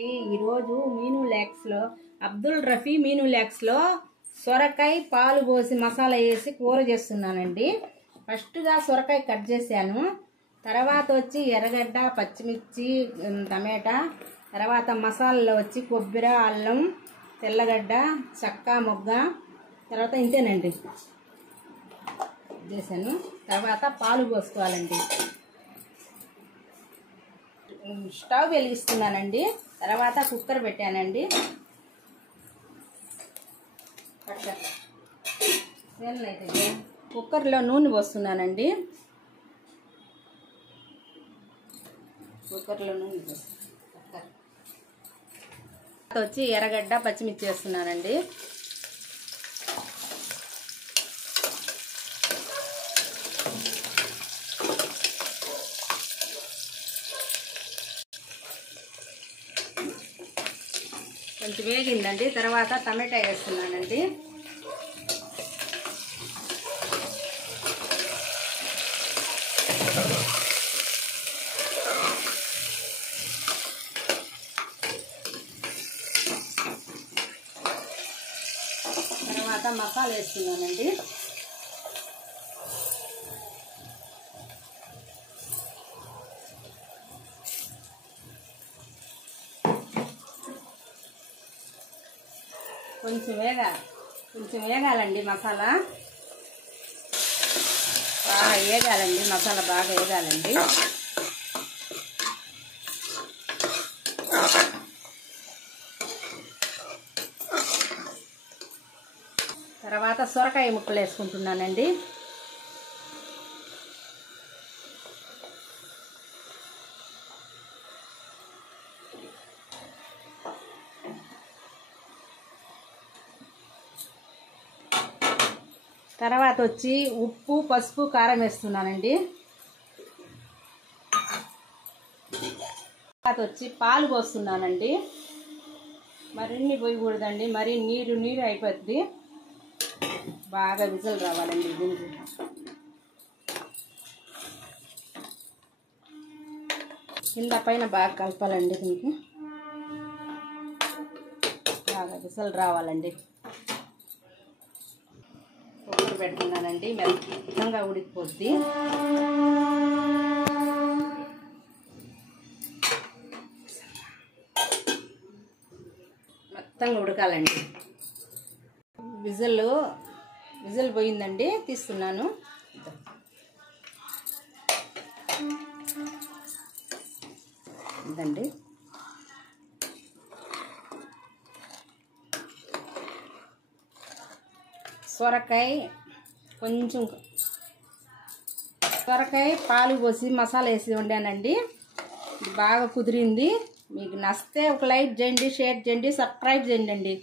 ఈరోజు మీను ల్యాక్స్లో అబ్దుల్ రఫీ మీను ల్యాక్స్లో సొరకాయ పాలు పోసి మసాలా వేసి కూర చేస్తున్నానండి. ఫస్ట్గా సొరకాయ కట్ చేశాను, తర్వాత వచ్చి ఎర్రగడ్డ, పచ్చిమిర్చి, టమాటా, తర్వాత మసాలాలో వచ్చి కొబ్బరి, అల్లం, తెల్లగడ్డ, చెక్క, మొగ్గ, తర్వాత ఇంతేనండి చేశాను. తర్వాత పాలు పోసుకోవాలండి. స్టవ్ వెలిగిస్తున్నానండి. తర్వాత కుక్కర్ పెట్టానండి. కుక్కర్లో నూనె పోస్తున్నానండి. కుక్కర్లో నూనె వచ్చి ఎర్రగడ్డ, పచ్చిమిర్చి వేస్తున్నానండి. కొంచెం వేగిందండి. తర్వాత టమాటా వేస్తున్నానండి. తర్వాత మసాలా వేస్తున్నానండి. కొంచెం వేగాలండి మసాలా. బాగా వేగాలండి, మసాలా బాగా వేగాలండి. తర్వాత సొరకాయ ముక్కలు వేసుకుంటున్నానండి. తర్వాత వచ్చి ఉప్పు, పసుపు, కారం వేస్తున్నానండి. తర్వాత వచ్చి పాలు పోస్తున్నానండి. మరిన్ని పోయకూడదండి, మరీ నీరు అయిపోతుంది. బాగా విజిల్ రావాలండి దీనికి. కింద పైన బాగా కలపాలండి. దీనికి బాగా విజిల్ రావాలండి. కుక్కర్ పెడుతున్నానండి. మెత్తగా ఉడికిపోద్ది. మెత్తగా ఉడకాలండి. విజిల్ పోయిందండి, తీస్తున్నాను. ఇదండి. సొరకాయ పాలు పోసి మసాలా వేసి వండానండి. బాగా కుదిరింది. మీకు నచ్చితే ఒక లైక్ చేయండి, షేర్ చేయండి, సబ్స్క్రైబ్ చేయండి.